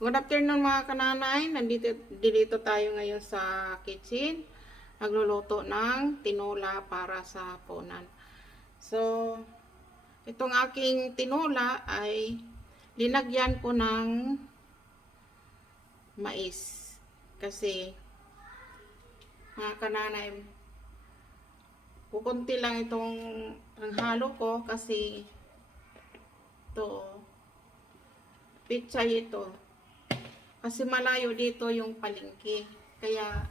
Good afternoon mga kananay. Nandito dito tayo ngayon sa kitchen. Nagluluto ng tinola para sa punan. So, itong aking tinola ay linagyan ko ng mais. Kasi, mga kananay, kukunti lang itong ang halo ko kasi ito, pizza ito. Kasi malayo dito yung palengke. Kaya,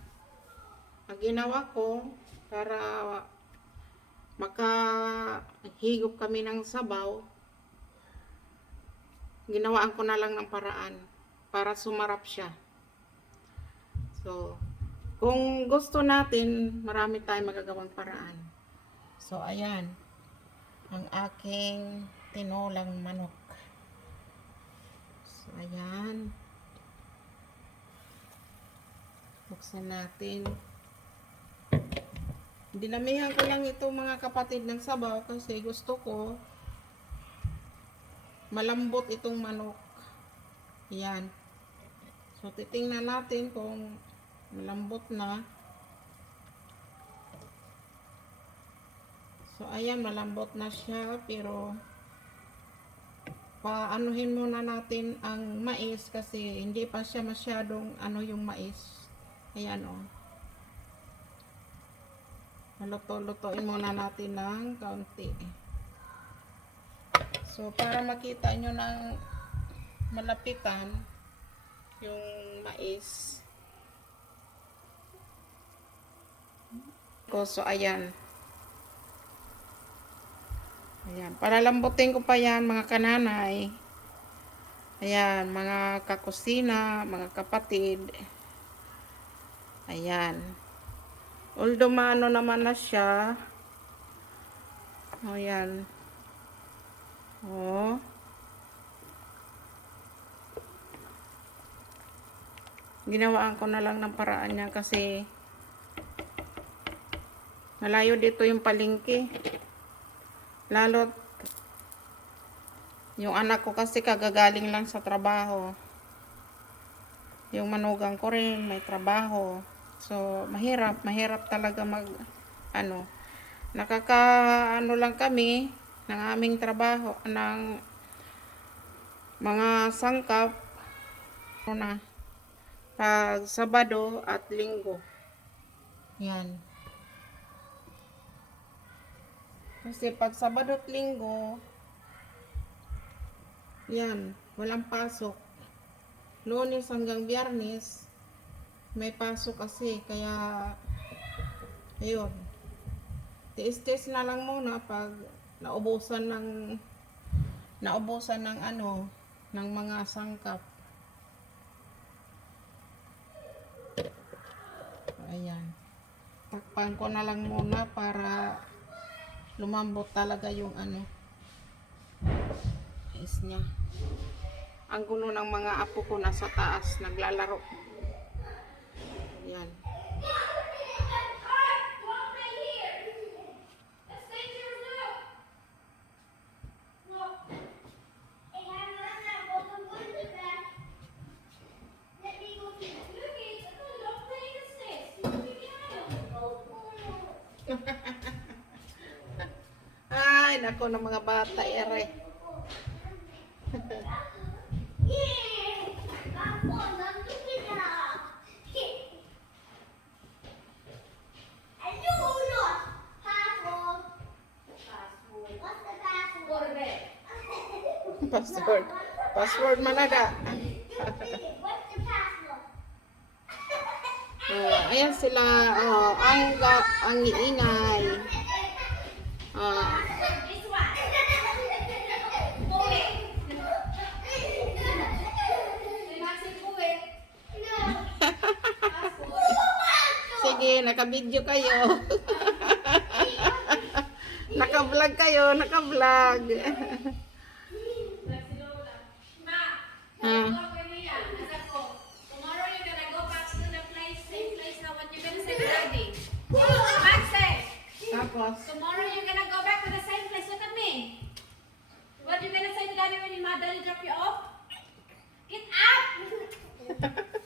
ang ginawa ko, para makahigop kami ng sabaw, ginawaan ko na lang ng paraan para sumarap siya. So, kung gusto natin, marami tayong magagawang paraan. So, ayan. Ang aking tinolang manok. So, ayan. Buksan natin. Dinamihan ko lang ito mga kapatid ng sabaw kasi gusto ko malambot itong manok. Yan. So, titingnan natin kung malambot na. So, ayan, malambot na siya. Pero, paanuhin muna natin ang mais kasi hindi pa siya masyadong ano yung mais. Ayan, o. Oh. Maluto-lutoin muna natin ng kaunti. So, para makita nyo ng malapitan yung mais. So, ayan. Ayan. Para lambutin ko pa yan, mga kananay. Ayan, mga kakusina, mga kapatid. Ayan. Although maano naman na siya. O, yan. O. Ginawaan ko na lang ng paraan niya kasi malayo dito yung palingki. Lalo yung anak ko kasi kagagaling lang sa trabaho. Yung manugang ko rin may trabaho. So, mahirap, mahirap talaga mag, ano, nakaka, ano lang kami, ng aming trabaho, ng mga sangkap, ano pag Sabado at Linggo. Yan. Kasi pag Sabado at Linggo, yan, walang pasok. Lunes hanggang Biyernes, may pasok kasi kaya ayun. Tiis-tiis na lang muna pag naubusan ng naubusan ng ano ng mga sangkap. Ayan. Takpan ko na lang muna para lumambot talaga yung ano is niya. Ang gulo ng mga apo ko nasa taas naglalaro yan. Ay, nako ng mga bata, ere. Password. Password malaga. Oh, ayan sila. Oh, ang ga- ang iingay. Oh. Sige, naka-video kayo. naka-vlog kayo, naka-vlog. Ah. Tomorrow you're gonna go back to the place, same place now. What you gonna say to daddy? Maxe, Tapos, tomorrow you're gonna go back to the same place. Look at me. What you gonna say to daddy when your mother drop you off? Get up!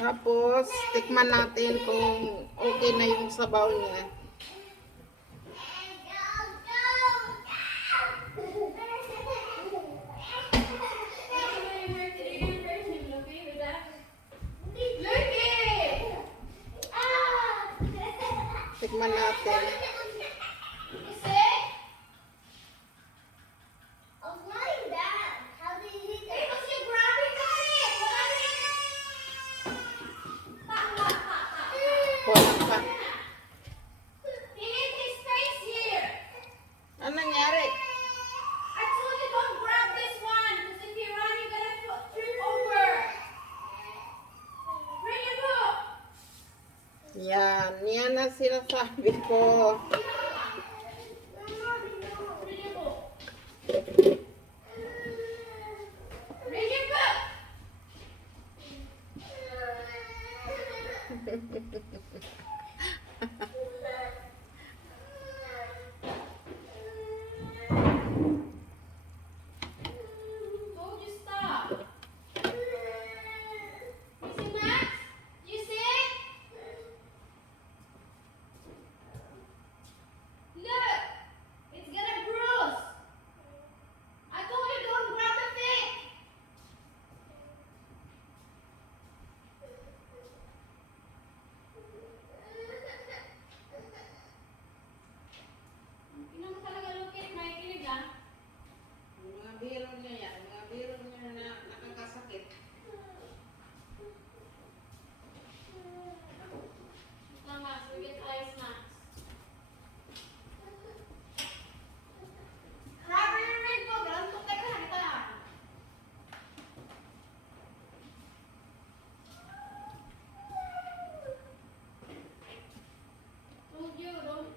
Tapos, tikman natin kung okay na yung sabaw niya. Yan, yan ang sinasabi ko. Told you stop. You see, Max? You see? Look, it's gonna bruise. I told you don't grab the fish. Tingnan mo talaga, Lukit. Makikinig, ah. Mga biro niya yan, mga biro niya na nakakasakit. Tama, forget ice max. Grabe yung red ko, ganun ka ka, ito lang. Told you, don't.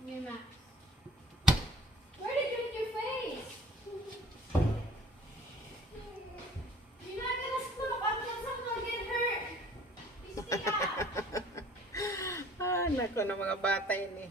Me, Max. Where did you hit your face? You're not gonna stop. I'm gonna, I'm gonna get hurt. You stay out. Ah, nako na mga bata yun eh.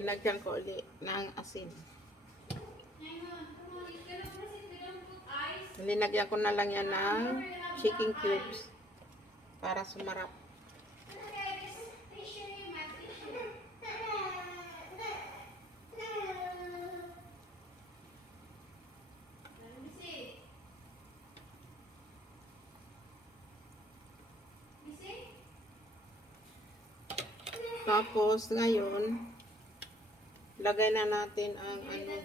Linagyan ko ulit ng asin. Linagyan ko na lang yan ng chicken cubes para sumarap. Tapos ngayon, lagay na natin ang ano,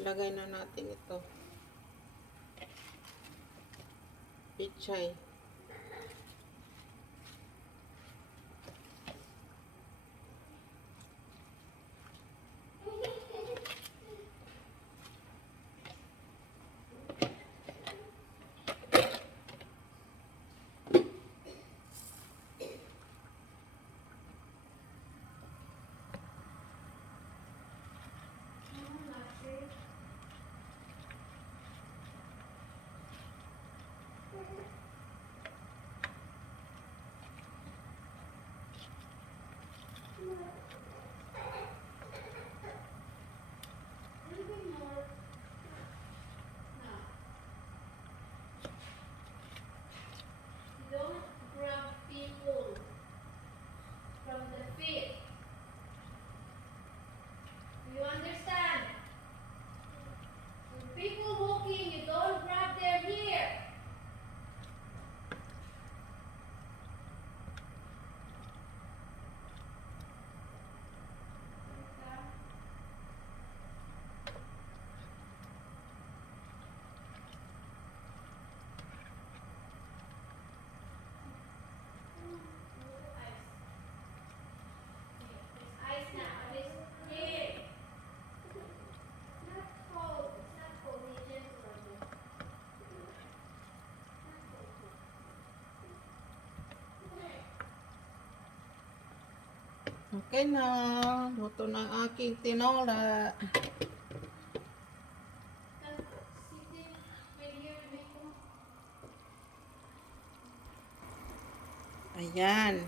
lagay na natin ito. Pichay. Okay na. Luto ng aking tinola. Ayan.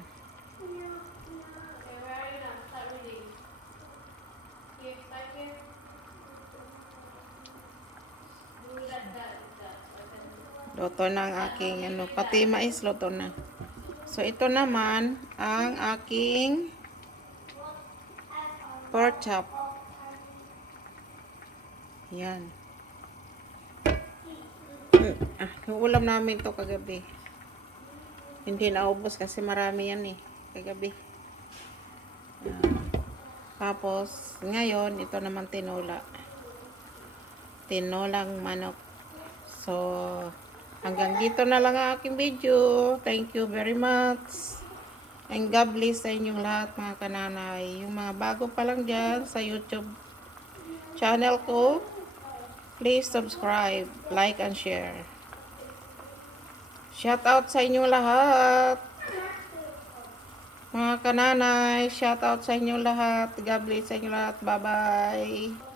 Luto ng aking ano, pati mais luto na. So ito naman ang aking pork chop. Yan. Mm, Ah, yung ulam namin to kagabi. Hindi naubos kasi marami yan eh. Kagabi. Yan. Tapos, ngayon, ito naman tinola. Tinolang manok. So, hanggang dito na lang ang aking video. Thank you very much. And God bless sa inyong lahat mga kananay. Yung mga bago pa lang dyan sa YouTube channel ko, please subscribe, like, and share. Shout out sa inyong lahat. Mga kananay, shout out sa inyong lahat. God bless sa inyong lahat. Bye-bye.